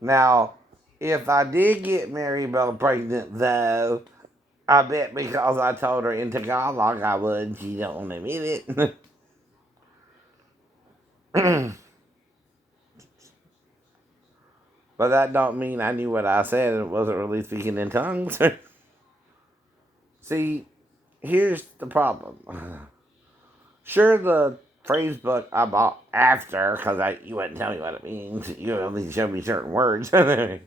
Now, if I did get Mary Bell pregnant, though, I bet because I told her in Tagalog I would, she don't want to admit it. But that don't mean I knew what I said and wasn't really speaking in tongues. See, here's the problem. Sure, the phrase book I bought after, because you wouldn't tell me what it means. You only showed me certain words. I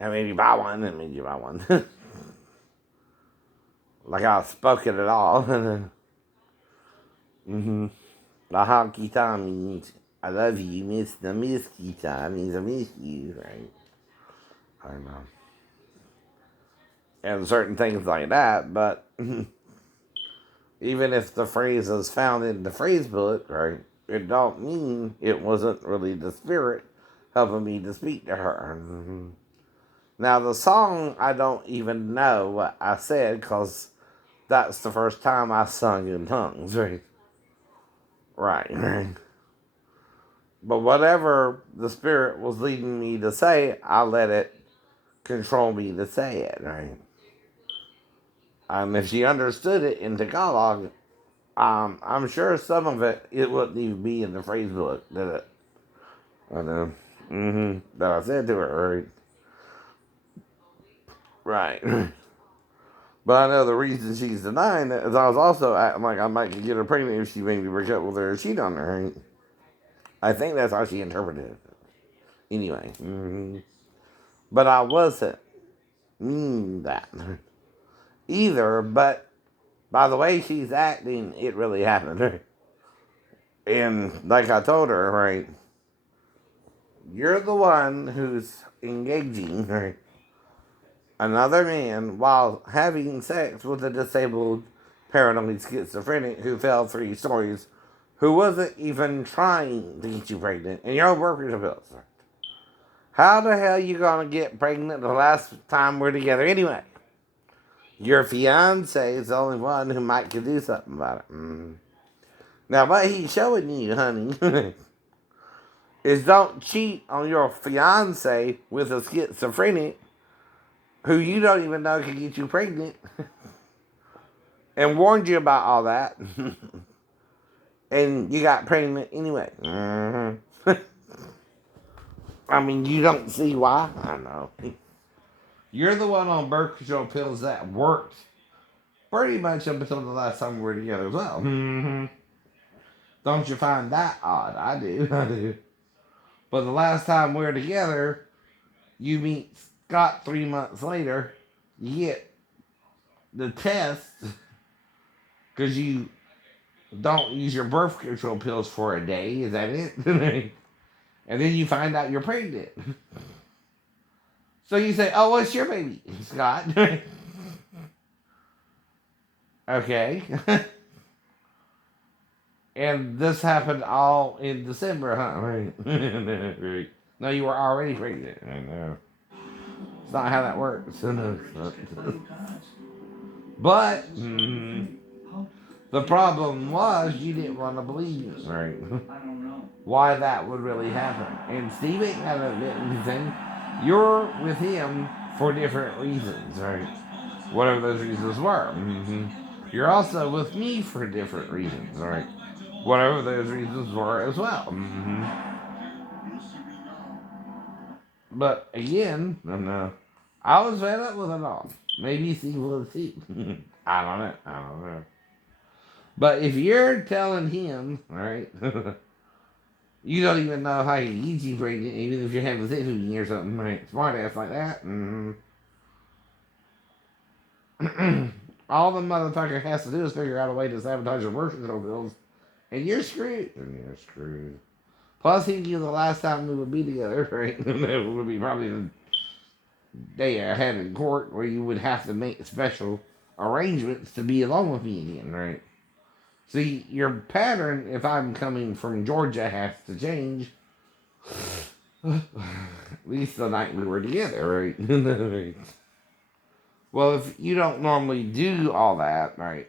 made you buy one, and made you buy one. Like I spoke it at all. Mm-hmm. Laha kita means I love you. Miss the miss kita means I miss you, right? I know. And certain things like that, but even if the phrase is found in the phrase book, right, it don't mean it wasn't really the spirit helping me to speak to her. Now the song, I don't even know what I said because that's the first time I sung in tongues, right? Right. But whatever the spirit was leading me to say, I let it control me to say it, right? If she understood it in Tagalog, I'm sure some of it wouldn't even be in the phrase book that I know. That I said to her, right? Right. But I know the reason she's denying it is I was also acting like I might get her pregnant if she made me break up with her or cheat on her. Right? I think that's how she interpreted it. Anyway. But I wasn't meaning that either. But by the way she's acting, it really happened. And like I told her, right, you're the one who's engaging another man while having sex with a disabled, paranoid schizophrenic who fell 3 stories, who wasn't even trying to get you pregnant, and you're on birth control pills. How the hell you gonna get pregnant the last time we're together anyway? Your fiance is the only one who might could do something about it. Now, what he's showing you, honey, is don't cheat on your fiance with a schizophrenic who you don't even know can get you pregnant and warned you about all that. And you got pregnant anyway. I mean, you don't see why? I know. You're the one on birth control pills that worked pretty much up until the last time we were together as well. Don't you find that odd? I do. I do. But the last time we were together, you meet Scott 3 months later, you get the test because you don't use your birth control pills for a day. Is that it? And then you find out you're pregnant. So you say, "Oh, what's your baby, Scott?" Okay. And this happened all in December, huh? Right. No, you were already pregnant. I know. It's not how that works. But the problem was you didn't want to believe it, right? Why that would really happen. And Steve ain't got to admit anything. You're with him for different reasons, right? Whatever those reasons were. You're also with me for different reasons, right? Whatever those reasons were as well. But again, I was fed up with it all. Maybe Steve was too. I don't know. I don't know. But if you're telling him, right, you don't even know how you get you pregnant, even if you're having sex with me or something, right? Smart ass like that. All the motherfucker has to do is figure out a way to sabotage your birth control pills, and you're screwed. And you're screwed. Plus, he knew the last time we would be together, right? It would be probably the day I had in court where you would have to make special arrangements to be alone with me again, right? See, your pattern, if I'm coming from Georgia, has to change. At least the night we were together, right? Well, if you don't normally do all that, right?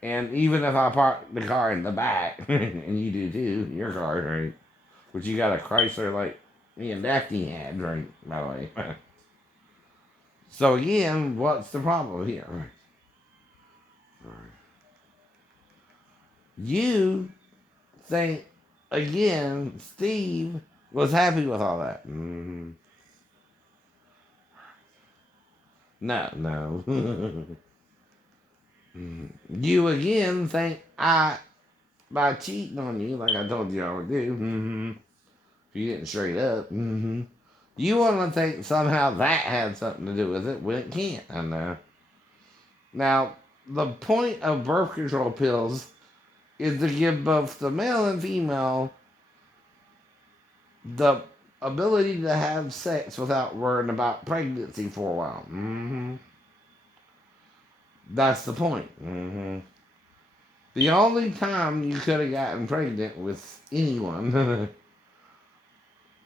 And even if I park the car in the back, and you do too, your car, right? But you got a Chrysler like me and Daphne had, right? By the way. So again, what's the problem here? You think again, Steve was happy with all that. No, no. You again think I by cheating on you, like I told you I would do. If you didn't straight up. You want to think somehow that had something to do with it when it can't. I know. Now, the point of birth control pills is to give both the male and female the ability to have sex without worrying about pregnancy for a while. That's the point. The only time you could have gotten pregnant with anyone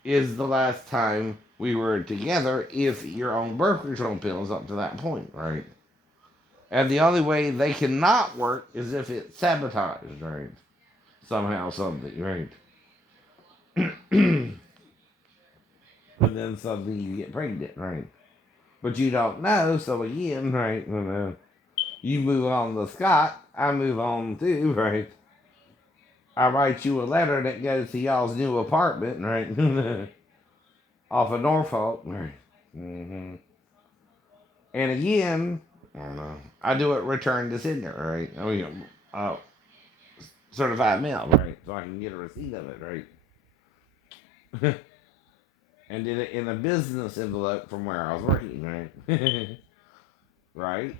is the last time we were together if you're on birth control pills up to that point, right? And the only way they cannot work is if it's sabotaged, right? Somehow, something, right? And then suddenly you get pregnant, right? But you don't know, so again, right? You move on to Scott, I move on too, right? I write you a letter that goes to y'all's new apartment, right? Off of Norfolk, right? And again, I don't know. I do it return to sender, right? I mean, certified mail, right? So I can get a receipt of it, right? And did it in a business envelope from where I was working, right? Right.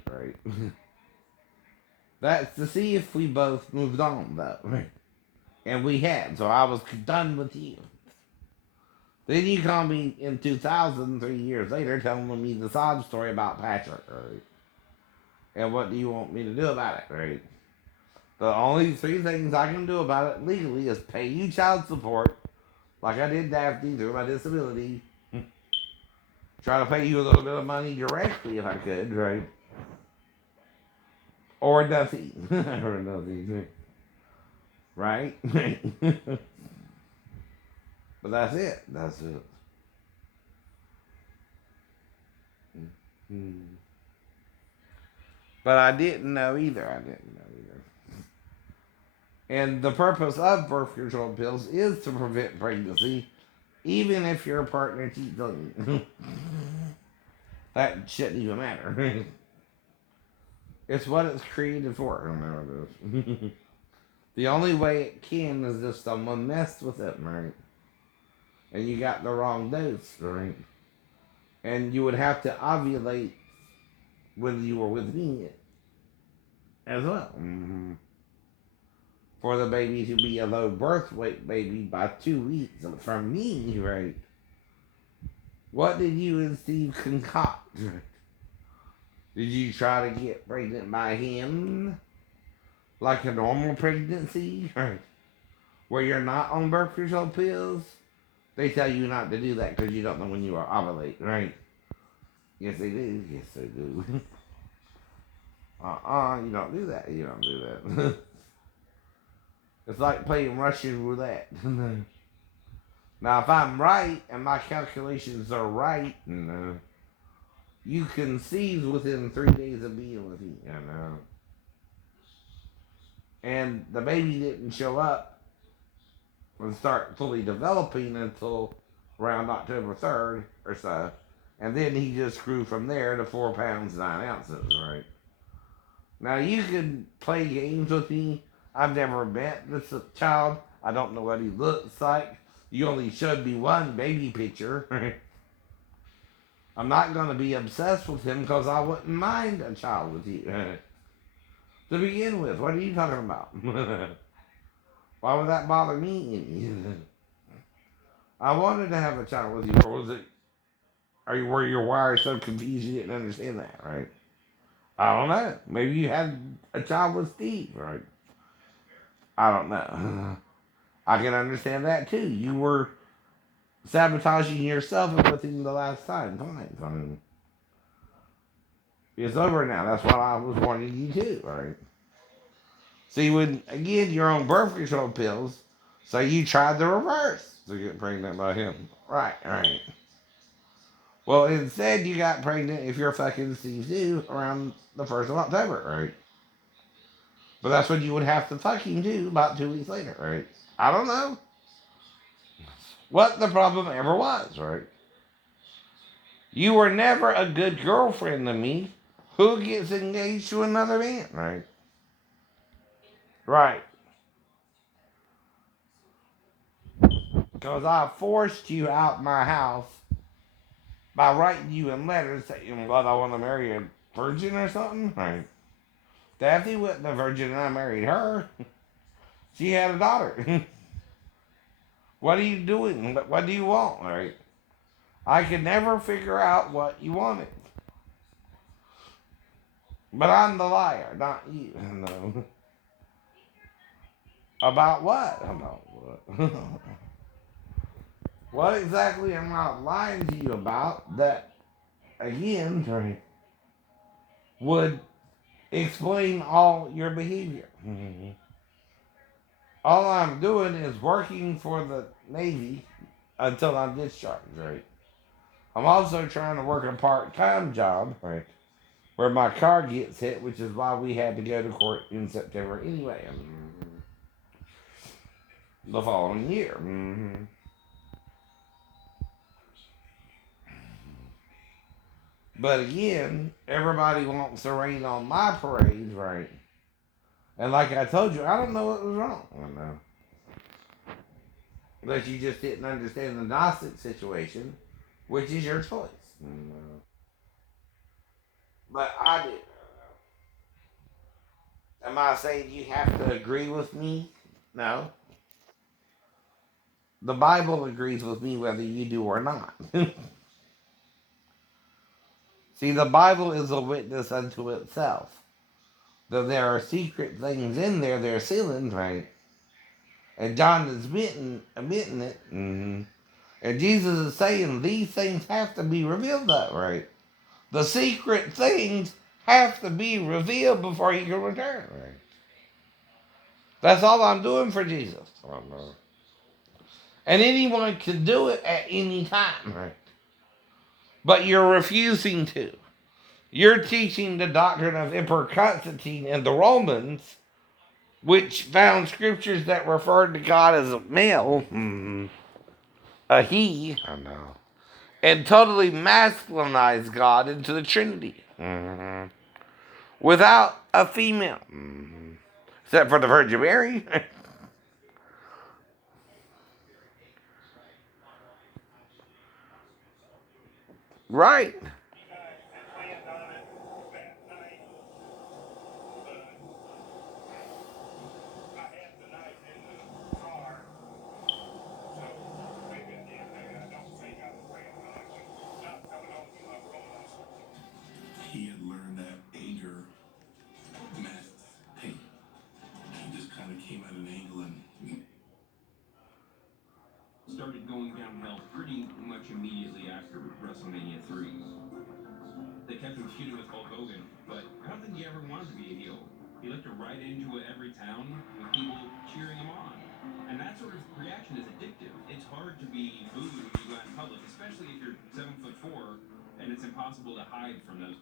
That's to see if we both moved on, though, right? And we had, so I was done with you. Then you call me in 2000, 3 years later, telling me the sob story about Patrick, right? And what do you want me to do about it, right? The only three things I can do about it legally is pay you child support, like I did Daphne through my disability. Try to pay you a little bit of money directly if I could, right? Or nothing. Or nothing. Right? But that's it. That's it. But I didn't know either. I didn't know either. And the purpose of birth control pills is to prevent pregnancy, even if your partner cheats on you. That shouldn't even matter. It's what it's created for. I don't know what it is. The only way it can is if someone messed with it, right? And you got the wrong dose, right? And you would have to ovulate when you were with me as well. For the baby to be a low birth weight baby by 2 weeks from me, right? What did you and Steve concoct? Did you try to get pregnant by him? Like a normal pregnancy? Right? Where you're not on birth control pills? They tell you not to do that because you don't know when you are ovulate, right? Yes, they do. Yes, they do. You don't do that. You don't do that. It's like playing Russian roulette. Now, if I'm right and my calculations are right, you conceive within 3 days of being with me, and the baby didn't show up and start fully developing until around October 3rd or so. And then he just grew from there to 4 pounds, 9 ounces, right? Now, you can play games with me. I've never met this child. I don't know what he looks like. You only showed me one baby picture, right? I'm not going to be obsessed with him because I wouldn't mind a child with you. To begin with, what are you talking about? Why would that bother me? I wanted to have a child with you, or was it? Were your wires so confused you didn't understand that, right? I don't know. Maybe you had a child with Steve, right? I don't know. I can understand that too. You were sabotaging yourself and with him the last time. Fine. It's over now. That's what I was wanting you to, right? See, when again you're on birth control pills, So you tried the reverse to get pregnant by him. Right, right. Well, instead you got pregnant if you're fucking C2 around the 1st of October, right? But that's what you would have to fucking do about 2 weeks later, right? I don't know what the problem ever was, right? You were never a good girlfriend to me. Who gets engaged to another man, right? Right. Because I forced you out my house by writing you in letters saying, "Well, I want to marry a virgin or something." Right. Daphne wasn't a virgin and I married her. She had a daughter. What are you doing? What do you want? Right. I could never figure out what you wanted. But I'm the liar, not you. No. About what? About what? What exactly am I lying to you about that, again, right, would explain all your behavior? All I'm doing is working for the Navy until I'm discharged, right? I'm also trying to work a part-time job, right, where my car gets hit, which is why we had to go to court in September anyway, the following year. But again, everybody wants to rain on my parade, right? And like I told you, I don't know what was wrong. I know. But you just didn't understand the Gnostic situation, which is your choice. But I did. Am I saying you have to agree with me? No. The Bible agrees with me whether you do or not. See, the Bible is a witness unto itself. Though there are secret things in there, they're sealed, right? And John is admitting it. And Jesus is saying these things have to be revealed, that right? The secret things have to be revealed before he can return, right? That's all I'm doing for Jesus. And anyone can do it at any time, right? But you're refusing to. You're teaching the doctrine of Emperor Constantine and the Romans, which found scriptures that referred to God as a male, a he, I know, and totally masculinized God into the Trinity, without a female, except for the Virgin Mary. Right. He had learned that anger masks pain. He just kind of came at an angle and started going downhill pretty much immediately after WrestleMania 3. They kept him feuding with Hulk Hogan, but I don't think he ever wanted to be a heel. He liked to ride into every town with people cheering him on. And that sort of reaction is addictive. It's hard to be booed when you go out in public, especially if you're 7'4", and it's impossible to hide from those.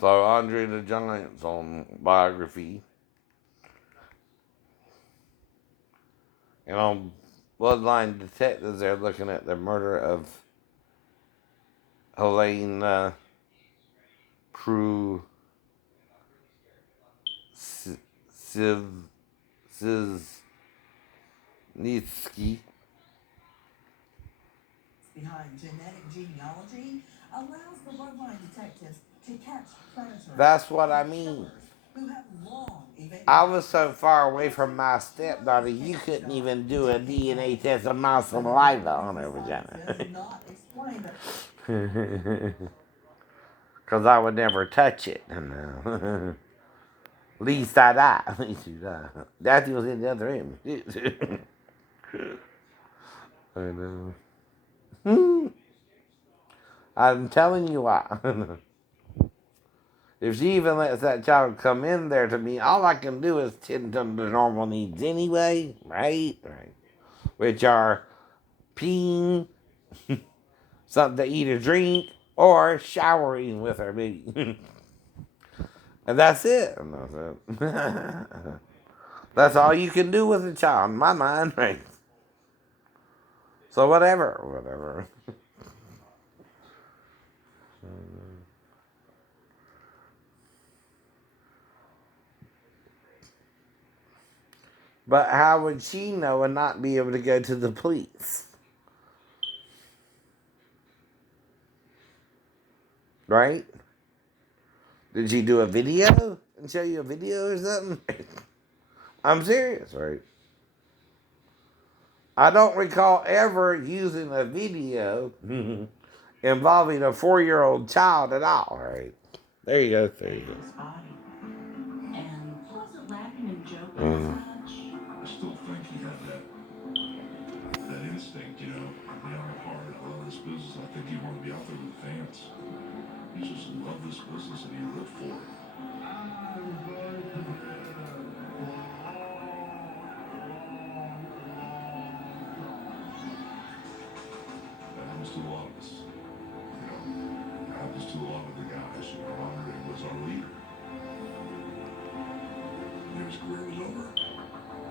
So Andre the Giant's on biography. And on Bloodline Detectives, they're looking at the murder of Helene Prue Nitsky. Behind genetic genealogy allows the bloodline detectives to catch predators. That's what I mean. I was so far away from my stepdaughter, you couldn't even do a DNA test of my saliva on her vagina. Because I would never touch it. No. Least I die. At least you die. Daddy was in the other room. I know. I'm telling you why. If she even lets that child come in there to me, all I can do is tend to the normal needs anyway. Right? Right. which are peeing, something to eat or drink, or showering with her baby. And that's it. And that's it. That's all you can do with a child, in my mind, right? So whatever. But how would she know and not be able to go to the police? Right? Did she do a video and show you a video or something? I'm serious, right? I don't recall ever using a video involving a 4-year-old child at all, right? There you go. There you go. And wasn't laughing and joking as much. I still think he had that instinct, you know, young at heart. I love this business. I think he wanted to be out there with the fans. He just loved this business and he lived for it. That happens to a lot of us. You know, that happens to a lot of the guys. You know, Andre was our leader. When his career was over,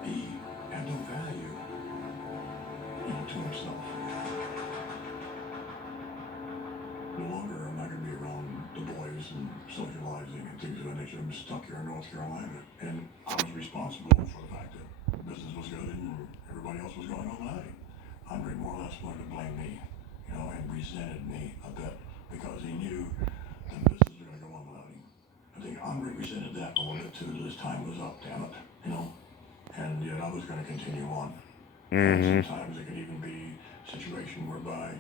he had no value, you know, to himself. No longer am I going to be around the boys and socializing and things of that nature. I'm stuck here in North Carolina. And I was responsible for the fact that business was good and everybody else was going on my Andre more or less wanted to blame me, you know, and resented me a bit because he knew the business was going to go on without him. I think Andre resented that a little bit too. His time was up, damn it, you know, and yet I was going to continue on. And sometimes it could even be a situation whereby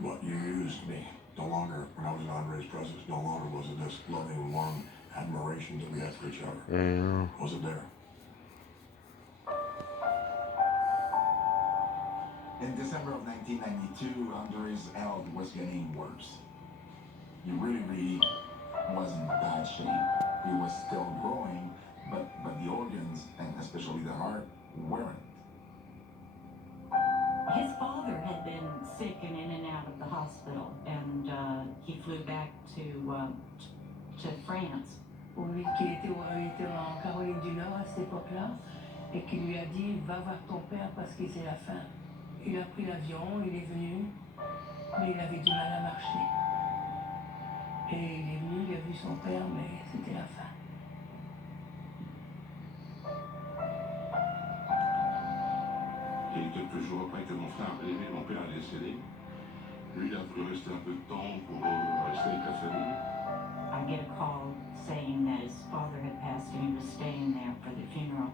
what you used me. No longer, when I was in Andre's presence, no longer was it this loving, warm admiration that we had for each other. Wasn't there? In December of 1992, Andre's health was getting worse. He really was in bad shape. He was still growing, but the organs, and especially the heart, weren't. His father had been sick and in and out of the hospital, and he flew back to France. Oui, qu'il était en Caroline du Nord à cette époque-là, et qui lui a dit va voir ton père parce que c'est la fin. Il a pris l'avion, il est venu, mais il avait du mal à marcher. Et il est venu, il a vu son père, mais c'était la fin. Et quelques jours après que mon frère aîné, mon père, est décédé, lui, il a voulu rester un peu de temps pour rester avec la famille. I get a call saying that his father had passed and he was staying there for the funeral.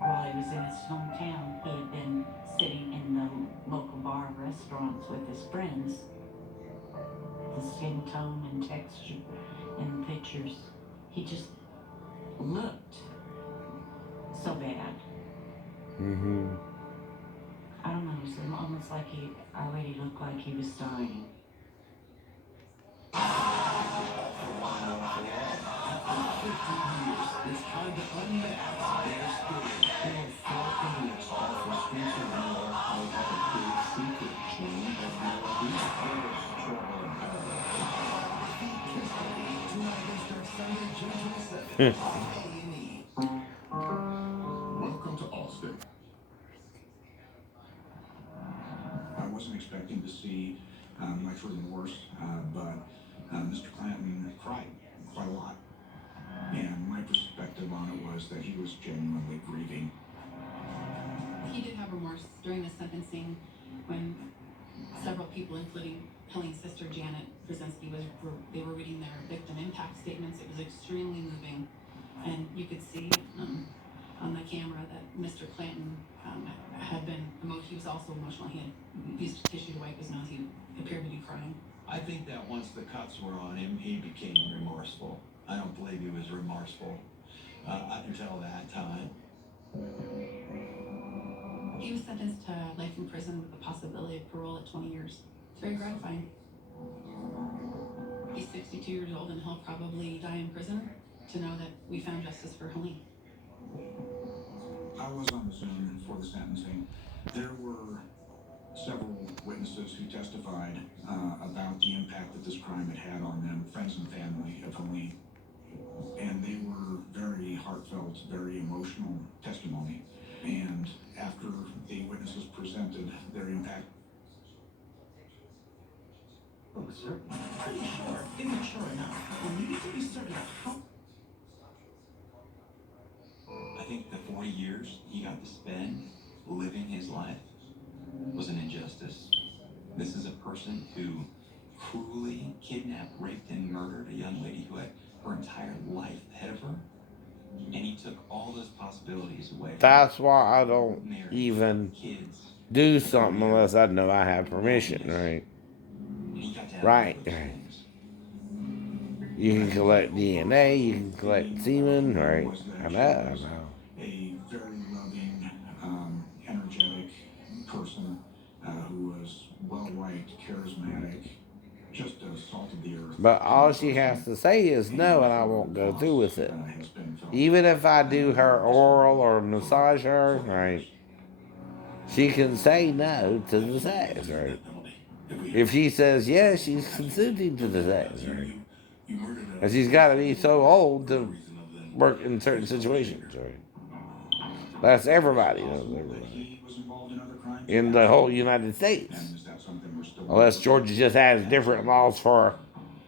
While he was in his hometown, he had been sitting in the local bar restaurants with his friends. The skin tone and texture in the pictures, he just looked so bad. I don't know, it was almost like he already looked like he was dying. After 50 years, it's time to unmask their story. They had 4 careers, all from streets of New York. They have a big secret. Jane has no idea. There's trouble in paradise. Kiss the Lead, tonight is their Sunday, June 27th on A&E. Welcome to Allstate. I wasn't expecting to see much remorse, but Mr. Clanton cried quite a lot. And my perspective on it was that he was genuinely grieving. He did have remorse during the sentencing when several people, including Helene's sister Janet Brzezinski, they were reading their victim impact statements. It was extremely moving, and you could see on the camera that Mr. Clanton had been emotional. He was also emotional. He had used tissue to wipe his nose. He appeared to be crying. I think that once the cuts were on him, he became remorseful. I don't believe he was remorseful up until that time. He was sentenced to life in prison with the possibility of parole at 20 years. It's very gratifying. He's 62 years old and he'll probably die in prison to know that we found justice for Helene. I was on the Zoom for the sentencing. There were several witnesses who testified about the impact that this crime had had on them, friends and family of Helene. And they were very heartfelt, very emotional testimony. And after the witnesses presented their impact. Oh, sir. Pretty sure, immature enough. We need to be certain of how. I think the 40 years he got to spend living his life was an injustice. This is a person who cruelly kidnapped, raped, and murdered a young lady who had her entire life ahead of her. And he took all those possibilities away. That's why I don't Marriage, even kids, do something unless I know I have permission, right? and he got to have Right. all those things. You can collect DNA, you can collect semen, right? Was that I she know, was I know. a very loving, energetic person who was well-liked, charismatic, just salt of the earth. But all she has to say is no, and I won't go through with it. Has been felt. Even if I do her oral or massage her, right? She can say no to the sex, right? If she says yes, she's consenting to the sex, right? And she's got to be so old to work in certain situations, right? That's everybody knows everybody. He was involved in other crimes. In the whole United States. And is that something we're still Unless Georgia just has different laws for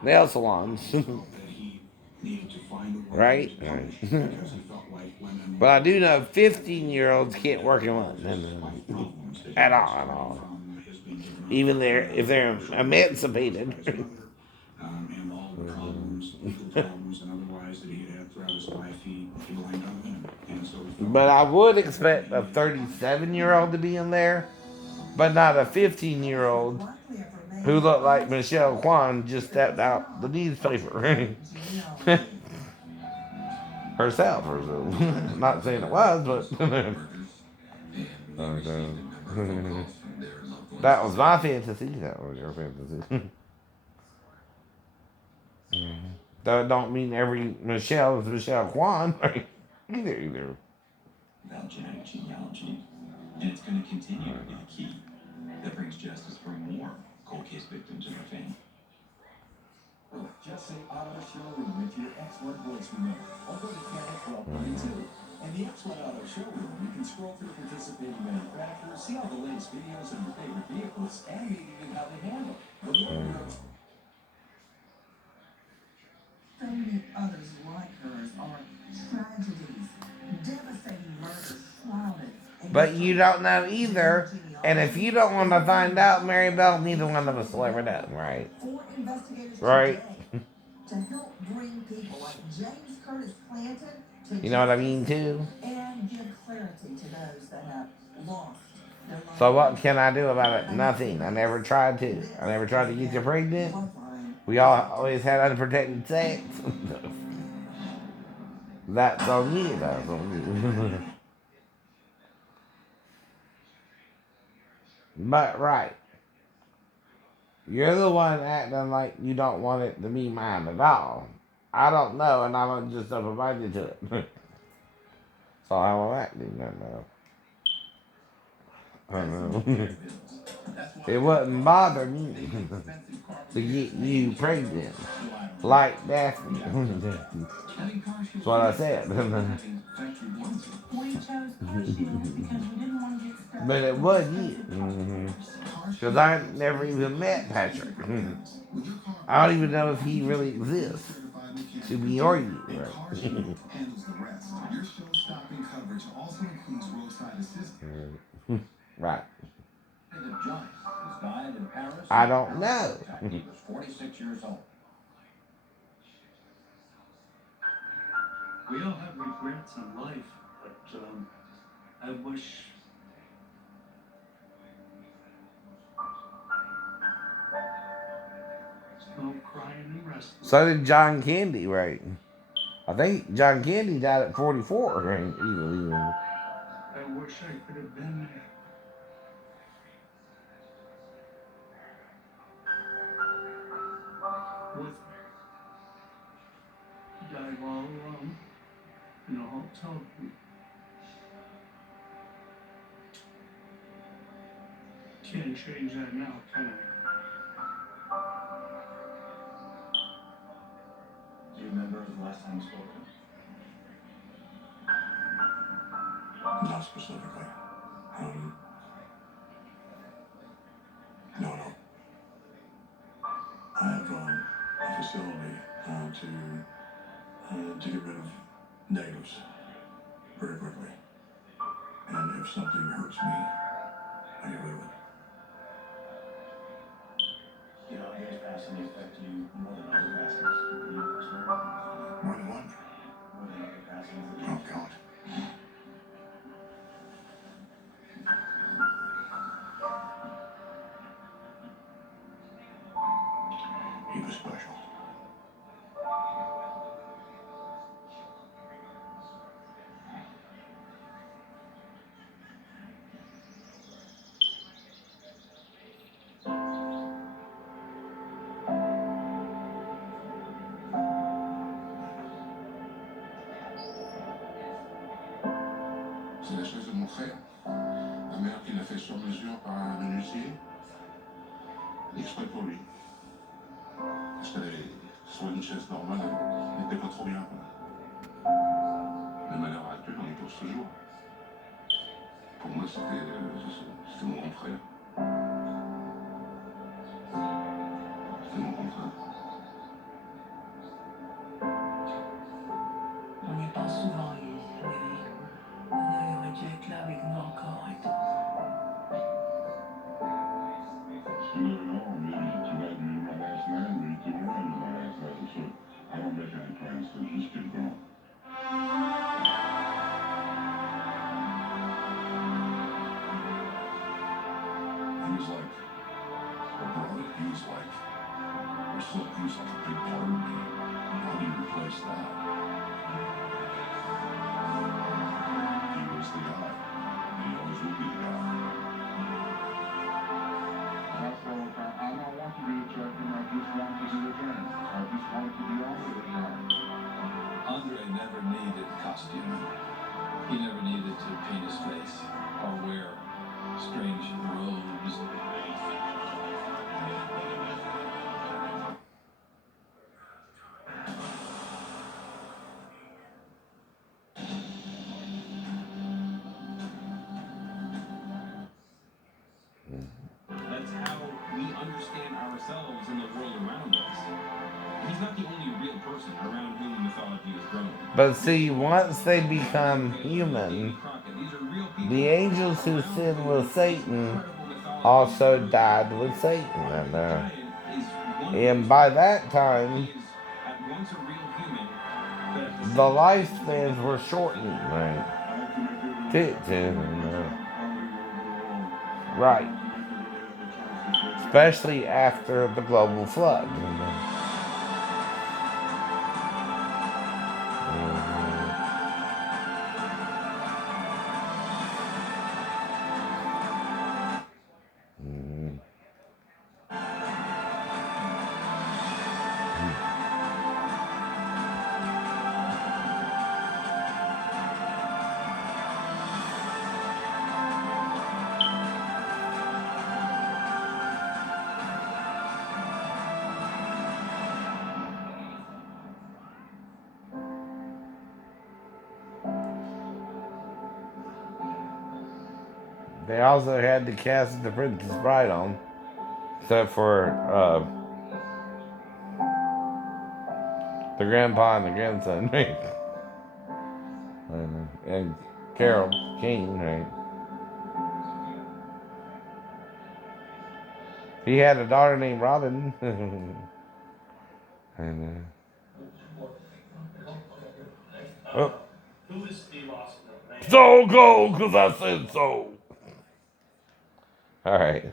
nail salons. felt that he needed to find a woman Right? to punish Right. because he felt like women But I do know 15-year-olds can't work in London. At all. from his being given up. Even if they're emancipated. And all the problems, legal problems and otherwise that he had throughout his life, he lined up and so he felt But I would expect a 37-year-old to be in there, but not a 15-year-old who looked like Michelle Kwan just stepped out the newspaper. Herself, or so. Not saying it was, but that was my fantasy. That was your fantasy. That don't mean every Michelle is Michelle Kwan. Either. About genetic genealogy, and it's going to continue to be the key that brings justice for more cold case victims and their family. Just say Auto Showroom into your X1 voice remote. Or go to channel 1232. In the X1 Auto Showroom, you can scroll through participating manufacturers, see all the latest videos of your favorite vehicles, and maybe even how they handle. So many others like hers are tragedies, devastating murders, shrouded. But you don't know either. And if you don't want to find out, Mary Bell, neither one of us will ever know, right? For investigators Right. today to help bring people like James Curtis Clanton to You know what I justice mean, too? and give clarity to those that have lost their lives. So what can I do about it? Nothing. I never tried to. I never tried to get you pregnant. We all always had unprotected sex. That's on you. That's on you. But right. You're the one acting like you don't want it to be mine at all. I don't know, and I'm just open-minded to it. So I'm acting that now. I don't know. It wouldn't bother me to get you pregnant. Like Daphne. That's what I said. We chose car sharing because we didn't want to get stuck. But it was you. Because I never even met Patrick. I don't even know if he really exists. To be or you, right? handles the rest. Your show-stopping coverage also includes roadside assistance. Right. Joyce has died in Paris. I don't know. He was 46 years old. We all have regrets in life, but I wish no crying and resting. So did John Candy, right? I think John Candy died at 44, right? Even. I wish I could have been there. With her. Died all alone in a hotel room. Can't change that now, can I? Do you remember the last time you spoke to him? Not specifically. No. I have a facility to get rid of natives very quickly. And if something hurts me, I get rid of it. You know, Andre's passing affect you more than other passings in the universe, right? More than one. More than other passings. Oh, God. He was special. C'est la chaise de mon frère. Ma mère qui l'a fait sur mesure par un menuisier. Exprès pour lui. Parce que sur une chaise normale, elle n'était pas trop bien. Même à l'heure actuelle, on y pose toujours. Pour moi, c'était mon grand frère. C'était mon grand frère. On y pense souvent, oui. Il aurait dû être là avec nous encore et tout. No, maybe tonight will be my last night, maybe tomorrow will be my last night. So I don't make any plans to just keep going. He was like a brother. He was like a big part of me. How do you replace that? He was the guy. He always will be the guy. I don't want to be a champion. I just want to be a champion. I just want to be always a champion. Andre never needed costume. He never needed to paint his face or wear strange robes. That's how we understand ourselves in the world around us. He's not the only real person around whom mythology is growing. But see, once they become human, the angels who sinned with Satan also died with Satan. And by that time, the lifespans were shortened, right? Right. Especially after the global flood. They also had to cast the Princess Bride on, except for the grandpa and the grandson, right? And Carol King, right? He had a daughter named Robin. And oh. Who is Steve Austin? So go, 'cause I said so. All right.